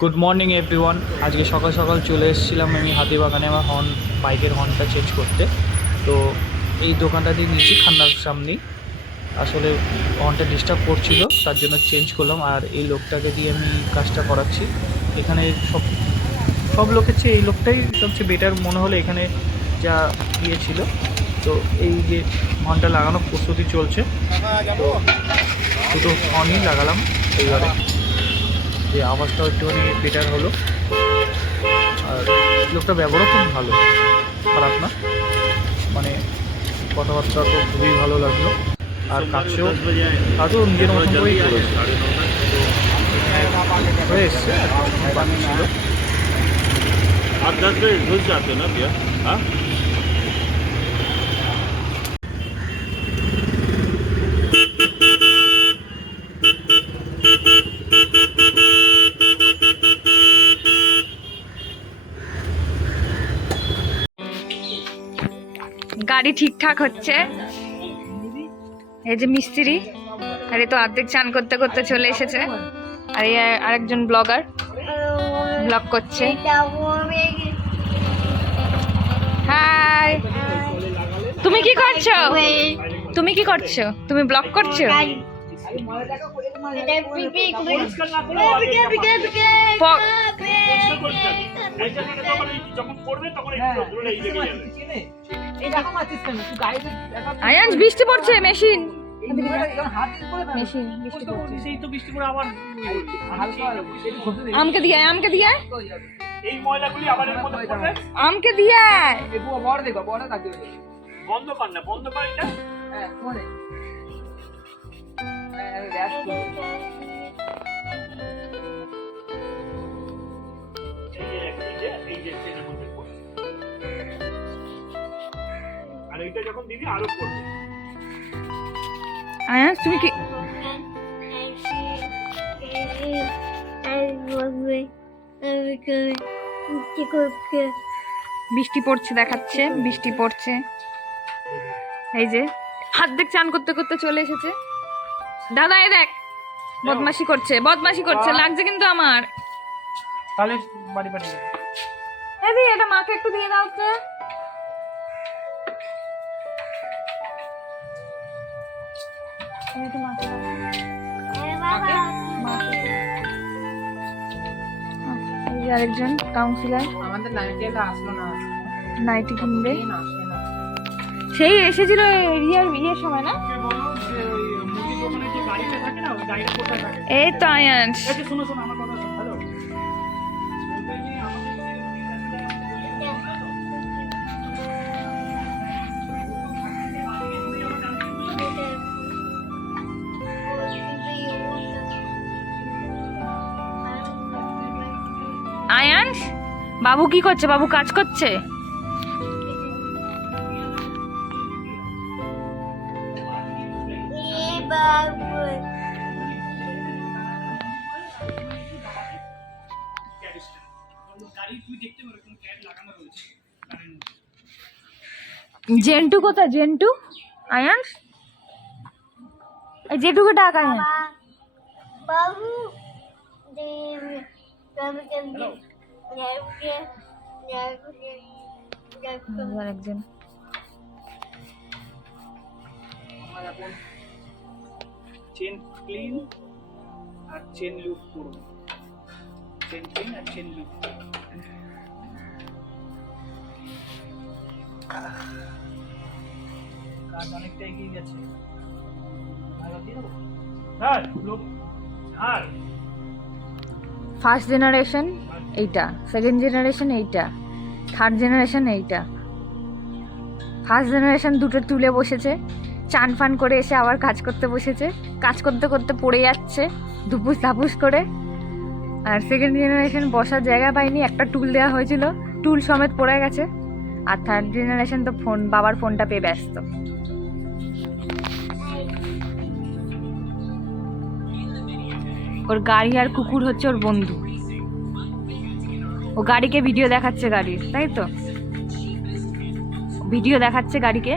Good morning everyone. আজকে সকাল সকাল চলে এসেছিলাম আমি হাতিবাগানে আমার বাইকের হর্নটা চেঞ্জ করতে। তো এই দোকানটা দিয়ে নিয়েছি খান্নার সামনেই। আসলে হর্নটা ডিস্টার্ব করছিল, তার জন্য চেঞ্জ করলাম। আর এই লোকটাকে দিয়ে আমি কাজটা করাচ্ছি। এখানে সব সব লোকের চেয়ে এই লোকটাই সবচেয়ে বেটার মনে হলো এখানে যা দিয়েছিল। তো এই যে হর্নটা লাগানোর প্রস্তুতি চলছে, তো দুটো হর্নই লাগালাম এইবারে, যে আওয়াজটাও একটুখানি বেটার হলো। আর লোকটা ব্যবহারও খুব ভালো, খারাপ না, মানে কথাবার্তা তো খুবই ভালো লাগলো। আর কাছেও নিজের মতন করেই করেছে, তো হয়ে এসছে, বাকি ছিল। आप 10 बजे घुस जाते हो ना भैया? हाँ গাড়ি ঠিকঠাক হচ্ছে। এই যে মিস্ত্রি, আর এই তো অর্ধেক চান করতে করতে চলে এসেছে। আর এই আরেকজন ব্লগার ব্লগ করছে। হাই, তুমি কি করছো? তুমি কি করছো? তুমি ব্লগ করছো? আয়ান, বৃষ্টি পড়ছে, মেশিন আমকে দিয়ে আমকে দিয়ে এই ময়লাগুলি আবার এর মধ্যে পড়বে। আমকে দিয়ে বন্ধ কর না, বন্ধ কর এটা। এই যে ট্রেনের মধ্যে পড়বে। আর এইটা যখন দিবি আরো পড়বে। আয়ান, তুমি কি বৃষ্টি পড়ছে দেখাচ্ছে, বৃষ্টি পড়ছে। এই যে হাত দেখ, চান করতে করতে চলে এসেছে। দাদা এই দেখ, বদমাশি করছে, বদমাশি করছে, লাগছে কিন্তু আমার। তাহলে বাড়ি বাড়ি এই এটা মাকে একটু দিয়ে দাও তো। আরেকজন কাউন্সিলর আমাদের নাইটিটা আসলো না, নাইটি কিনবে। সেই এসেছিল ইয়ের সময় না? এই তো আয়ান, শোনো শোনো আমার কথা শোনো। হ্যালো, আয়ান, বাবু কি করছে? বাবু কাজ করছে। জেন্টু কোথায়? জেন্টু, আয়ান, এই জেঠুকে ডাক। আয়ান, বাবু একজন চেন ক্লিন আর চেন লুপ করুন। চেন ক্লিন আর চেন লুপ। কাজ অনেকটা এগিয়ে গেছে। ভালো দিয়ে দেবো। হ্যাঁ, লোক আর ফার্স্ট জেনারেশন এইটা, সেকেন্ড জেনারেশন এইটা, থার্ড জেনারেশন এইটা। ফার্স্ট জেনারেশন দুটো তুলে বসেছে, চান ফান করে এসে আবার কাজ করতে বসেছে। কাজ করতে করতে পড়ে যাচ্ছে ধুপুস ধাপুস করে। আর সেকেন্ড জেনারেশন বসার জায়গা পায়নি, একটা টুল দেওয়া হয়েছিল, টুল সমেত পড়ে গেছে। আর থার্ড জেনারেশন তো ফোন, বাবার ফোনটা পেয়ে ব্যস্ত। ওর গাড়ি আর কুকুর হচ্ছে ওর বন্ধু। ও গাড়িকে ভিডিও দেখাচ্ছে গাড়ির, তাই তো? ভিডিও দেখাচ্ছে গাড়িকে।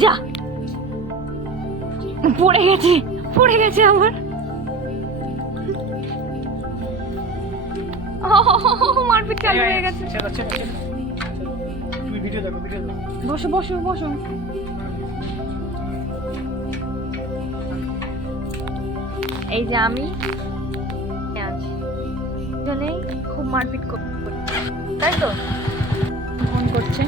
যা, পড়ে গেছে আমার। মারপিট চালু হয়ে গেছে। তুমি ভিডিও দেখো, ভিডিও দেখো। বসো বসো বসো। এই যে আমি আছি, দুজনেই খুব মারপিট করছে, তাই তো? ফোন করছে।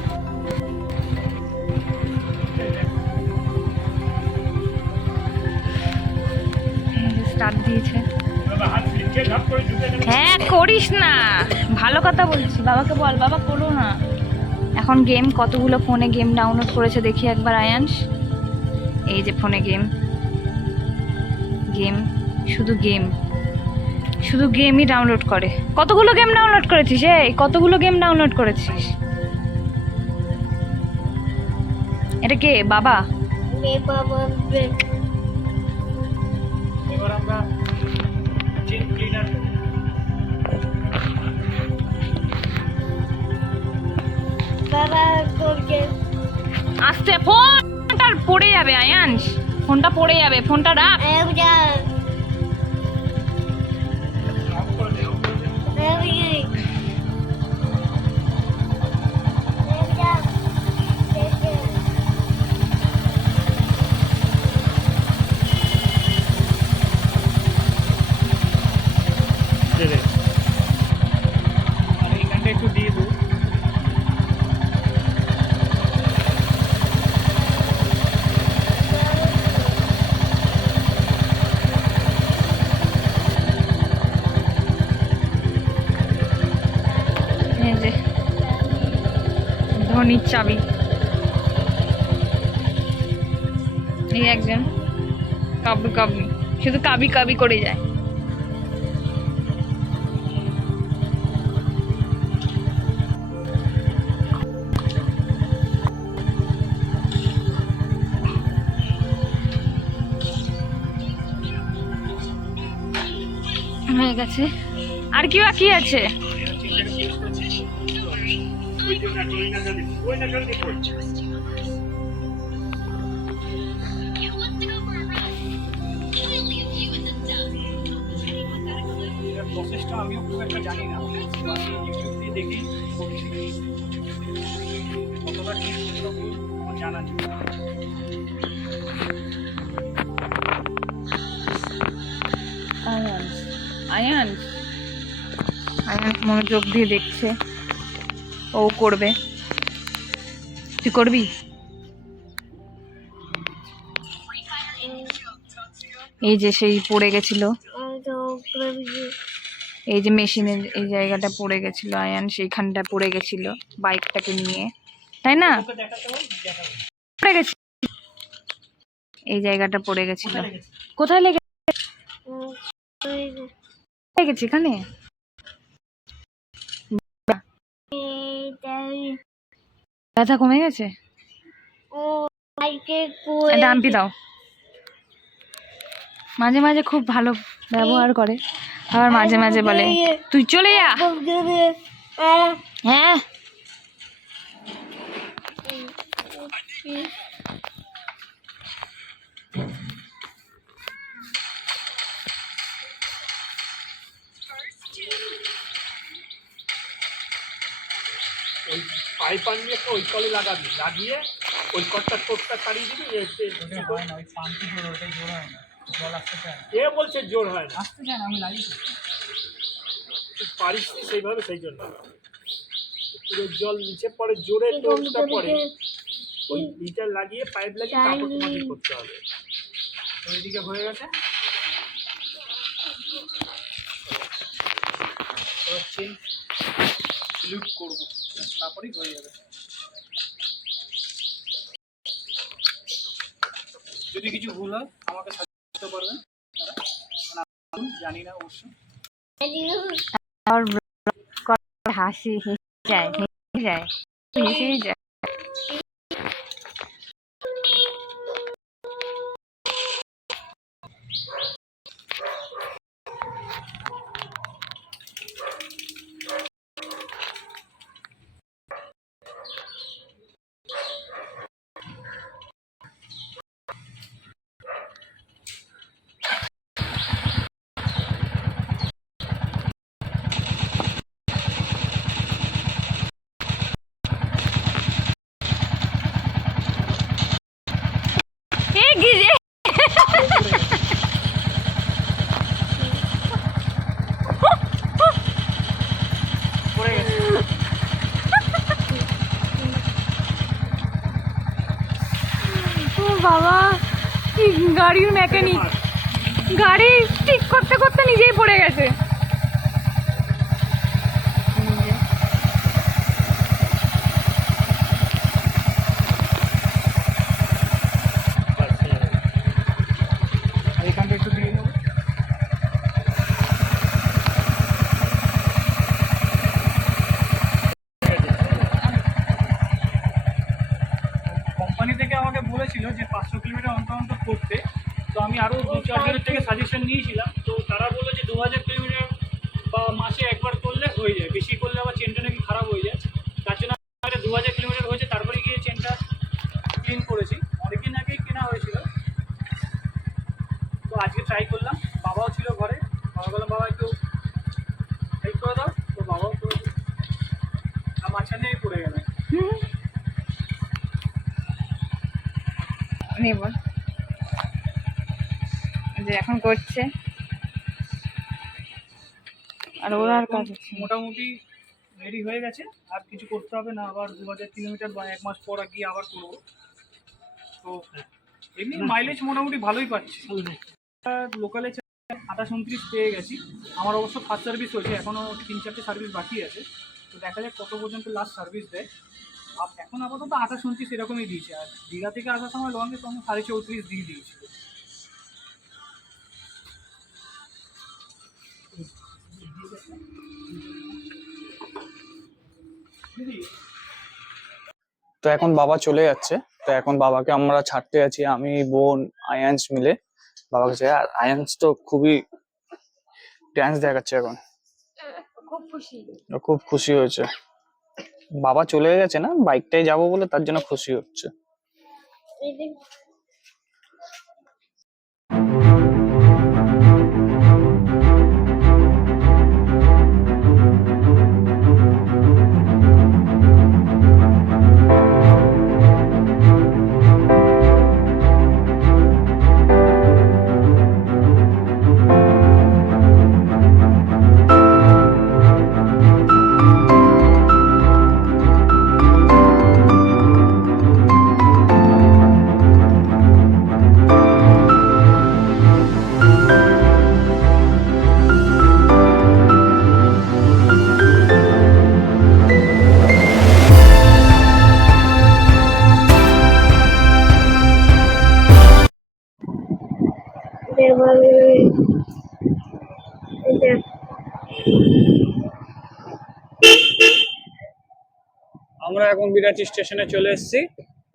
স্টার্ট দিয়েছে। হ্যাঁ করিস না, ভালো কথা বলছি, বাবাকে বল, বাবা করো না। এখন গেম কতগুলো ফোনে গেম ডাউনলোড করেছে দেখি একবার আয়াংশ। এই যে ফোনে গেম, শুধু গেমই ডাউনলোড করে। কতগুলো গেম ডাউনলোড করেছিস? এই কতগুলো গেম ডাউনলোড করেছিস? এটা কে? বাবা? বাবা এবার আমরা চেন ক্লিনার বাবা করকে আস্তে, ফোনটা পড়ে যাবে আয়াংশ, ফোনটা পড়ে যাবে, ফোনটা রাখ। আর এইখানটা একটু দিয়ে দেবো। এই যে ধনির চাবি। এই একজন কাবি কাবি, শুধু কাবি কাবি করে যায়। হয়ে গেছে, আর কি বাকি আছে? প্রসেসটা আমিও খুব একটা জানি না, আমি ইউটিউব দিয়ে দেখেই করছি। কতটা ঠিক আমার জানা নেই। আয়াংশ মনোযোগ দিয়ে দেখছে, ও করবে। তুই করবি? এই যে সেই পড়ে গেছিল, এই যে মেশিনের এই জায়গাটা পড়ে গেছিল, আয়ান সেইখানটা পড়ে গেছিল বাইকটাকে নিয়ে, তাই না? পড়ে গেছে, এই জায়গাটা পড়ে গেছিল। কোথায় লেগেছে? এখানে ব্যথা কমে গেছে? এটা আম্পি দাও। মাঝে মাঝে খুব ভালো ব্যবহার করে, আবার মাঝে মাঝে বলে তুই চলে যা। হ্যাঁ ওই পাইপ আনিয়ে ওই কলে লাগাবি, লাগিয়ে ওই কটটা টোটটা ছাড়িয়ে দিবি। হয় না, ওই পাম্পটি জোর, ওটাই জোর হয় না, জল আসতে চায় না। কে বলছে জোর হয় না? আসতে চায় না, আমি লাগিয়েছি। তুই পারিস নি সেইভাবে, সেই জন্য পুরো জল নিচে পড়ে, জোরে টোটটা পড়ে। ওই লিটার লাগিয়ে পাইপ লাগিয়ে তারপর তোমাকে করতে হবে। ওইদিকে হয়ে গেছে, চেন লুট করবো, তারপরেই হয়ে যাবে। যদি কিছু ভুল হয় আমাকে সাহায্য করতে পারবেন, জানি না অবশ্য। হাসি যায়, হেসেই যায়। গাড়ির মেকানিক গাড়ি ঠিক করতে করতে নিজেই পড়ে গেছে। এখানটা একটু দিয়ে নেবো। কোম্পানি থেকে আমাকে বলেছিল যে 500 কিলোমিটার অন্তর অন্তর করতে, তো আমি আরও 2-4 জনের থেকে সাজেশন নিয়েছিলাম, তো তারা বললো যে 2000 কিলোমিটার বা মাসে একবার করলে হয়ে যায়, বেশি করলে আবার চেনটা নাকি খারাপ হয়ে যায়। তার জন্য 2000 কিলোমিটার হয়েছে, তারপরে গিয়ে চেনটা ক্লিন করেছি। অনেকদিন আগেই কেনা হয়েছিল, তো আজকে ট্রাই করলাম। বাবাও ছিল ঘরে, বাবা বললাম বাবা একটু হেল্প করে দাও, তো বাবাও করে দিল। আর মাঝখানেই পড়ে গেল। নেব যে এখন করছে, আর ওরা আর কাজ হচ্ছে না। মোটামুটি রেডি হয়ে গেছে, আর কিছু করতে হবে না। আবার 2000 কিলোমিটার বা 1 মাস পর গিয়ে আবার করবো। তো এমনি মাইলেজ মোটামুটি ভালোই পাচ্ছি। লোকালে 28-29 পেয়ে গেছি। আমার অবশ্য ফার্স্ট সার্ভিস হয়েছে, এখনও 3-4টে সার্ভিস বাকি আছে। তো দেখা যাক কত পর্যন্ত লাস্ট সার্ভিস দেয়। এখন আপাতত 28-29 এরকমই দিয়েছে। আর দীঘা থেকে আসার সময় লঙ্গে তখন 34.5 দিয়ে দিয়েছিল। তো এখন বাবা চলে যাচ্ছে, তো এখন বাবাকে আমরা ছাড়তে আছি, আমি, বোন, আয়ান্স মিলে বাবাকে চাই। আর আয়ান্স তো খুবই ড্যান্স দেখাচ্ছে এখন, খুব খুশি। ও খুব খুশি হয়েছে। বাবা চলে গেছে না, বাইকটাই যাবো বলে তার জন্য খুশি হচ্ছে। আমরা এখন বিরাটি স্টেশনে চলে এসেছি।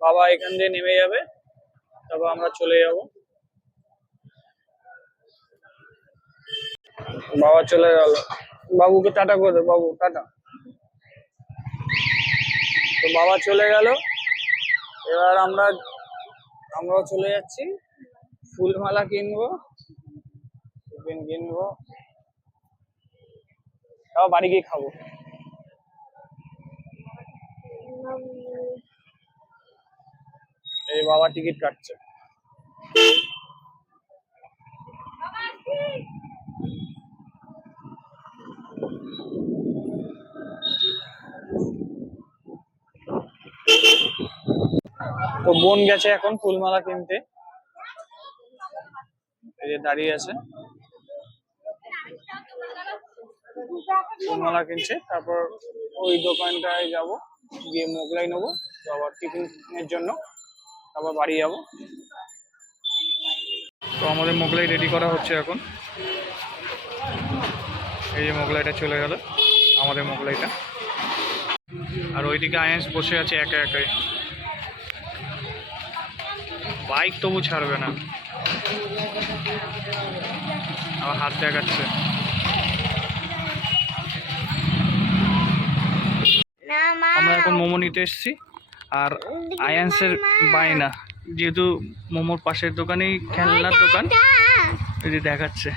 বাবা এখান দিয়ে নেমে যাবে, তারপর আমরা চলে যাব। বাবা চলে গেল, বাবুকে টাটা করে দে, বাবু টাটা। তো বাবা চলে গেল, এবার আমরাও চলে যাচ্ছি। ফুলমালা কিনবো, টিফিন কিনবো, তাও বাড়ি গিয়ে খাবো। এই বাবা টিকিট কাটছে। তো বোন গেছে এখন ফুলমালা কিনতে, এই যে দাঁড়িয়ে আছে, ফুলমালা কিনছে। তারপর ওই দোকানটায় যাব, গিয়ে মোগলাই নেবো, তো আবার টিফিনের জন্য, তারপর বাড়ি যাব। তো আমাদের মোগলাই রেডি করা হচ্ছে এখন। এই যে মোগলাইটা চলে গেল, আমাদের মোগলাইটা। আর ওইদিকে আয়ান্স বসে আছে একা একাই, বাইক তবু ছাড়বে না, আবার হাত দেখাচ্ছে। আমরা এখন মোমো নিতে এসেছি, আর আয়ান্সের বায়না, যেহেতু মোমোর পাশের দোকানেই খেলনার দোকান, এই যে দেখাচ্ছে।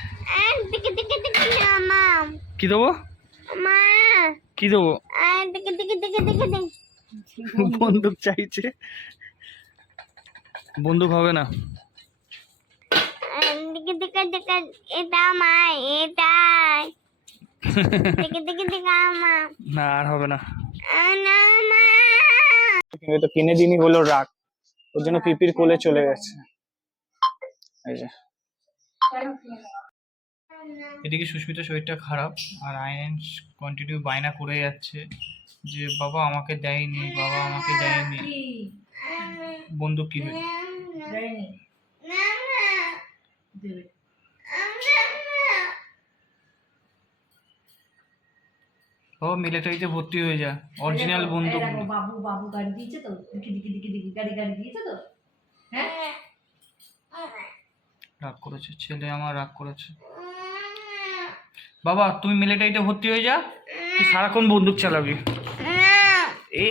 কি দেবো, কি দেবো? বন্দুক চাইছে, বন্দুক হবে না। না আর হবে না, তো কিনে দিনই বলো রাখ, ওর জন্য পিপির কোলে চলে গেছে। এই যে এদিকে সুস্মিতার শরীরটা খারাপ, আর আয়ন কন্টিনিউ বায়না করে যাচ্ছে যে বাবা আমাকে দেয়নি, বাবা আমাকে দেয়নি। বন্দুক কি হয়েছে? বাবা মিলিটারিতে ভর্তি হয়ে যা, অরিজিনাল বন্দুক। বাবু বাবু গাড়ি দিয়েছে তো, দিকি দিকি দিকি দিকি গাড়ি দিয়েছে তো। হ্যাঁ রাগ করেছে ছেলে আমার, রাগ করেছে। বাবা তুমি মিলিটারিতে ভর্তি হয়ে যা, তুই সারাক্ষণ বন্দুক চালাবি। এ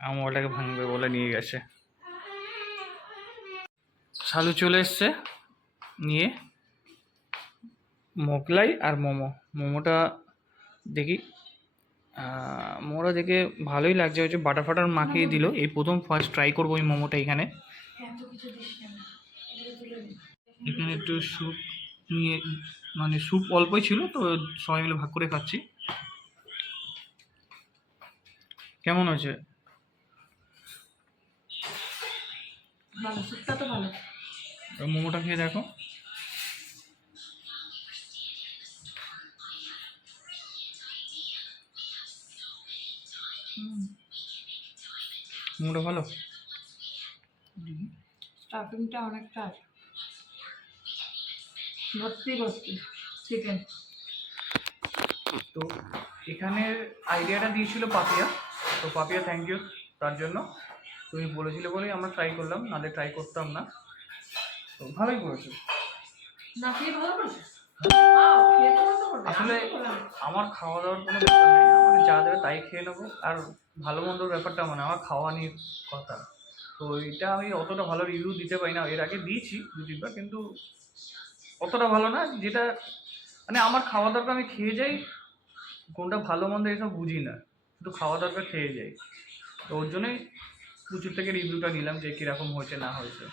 আমার ওটাকে ভাঙবে বলে নিয়ে গেছে। শালু চলে এসছে নিয়ে মোগলাই আর মোমোটা দেখি, মোমোটা দেখে ভালোই লাগছে, হচ্ছে বাটার ফাটার মাখিয়ে দিল। এই প্রথম ফার্স্ট ট্রাই করবো এই মোমোটা এখানে। এখানে একটু স্যুপ নিয়ে, মানে স্যুপ অল্পই ছিল তো সবাই মিলে ভাগ করে খাচ্ছি। কেমন হয়েছে? ভালো, সুপটা তো ভালো। মোমোটা খেয়ে দেখো। মোমোটা ভালো। স্টাফিংটা অনেকটা আছে, ভর্তি ভর্তি চিকেন। তো এখানের আইডিয়াটা দিয়েছিল পাপিয়া, তো পাপিয়া থ্যাংক ইউ তার জন্য। তুমি বলেছিলে বলেই আমরা ট্রাই করলাম, নাহলে ট্রাই করতাম না। তো ভালোই করেছো। না খেয়ে ভালো করেছে। আসলে আমার খাওয়া দাওয়ার কোনো ব্যাপার নেই, আমাকে যা দেবে তাই খেয়ে নেবো। আর ভালো মন্দর ব্যাপারটা মানে আমার খাওয়া নিয়ে কথা। তো এটা আমি অতটা ভালো রিভিউ দিতে পারি না, এর আগে দিয়েছি 2-3বার, কিন্তু অতটা ভালো না। যেটা মানে আমার খাওয়া দাওয়াটা আমি খেয়ে যাই, কোনটা ভালো মন্দ এসব বুঝি না, শুধু খাওয়া দাওয়াটা খেয়ে যাই। তো ওর জন্যই প্রচুর থেকে রিভিউটা নিলাম যে কীরকম হয়েছে না হয়েছে।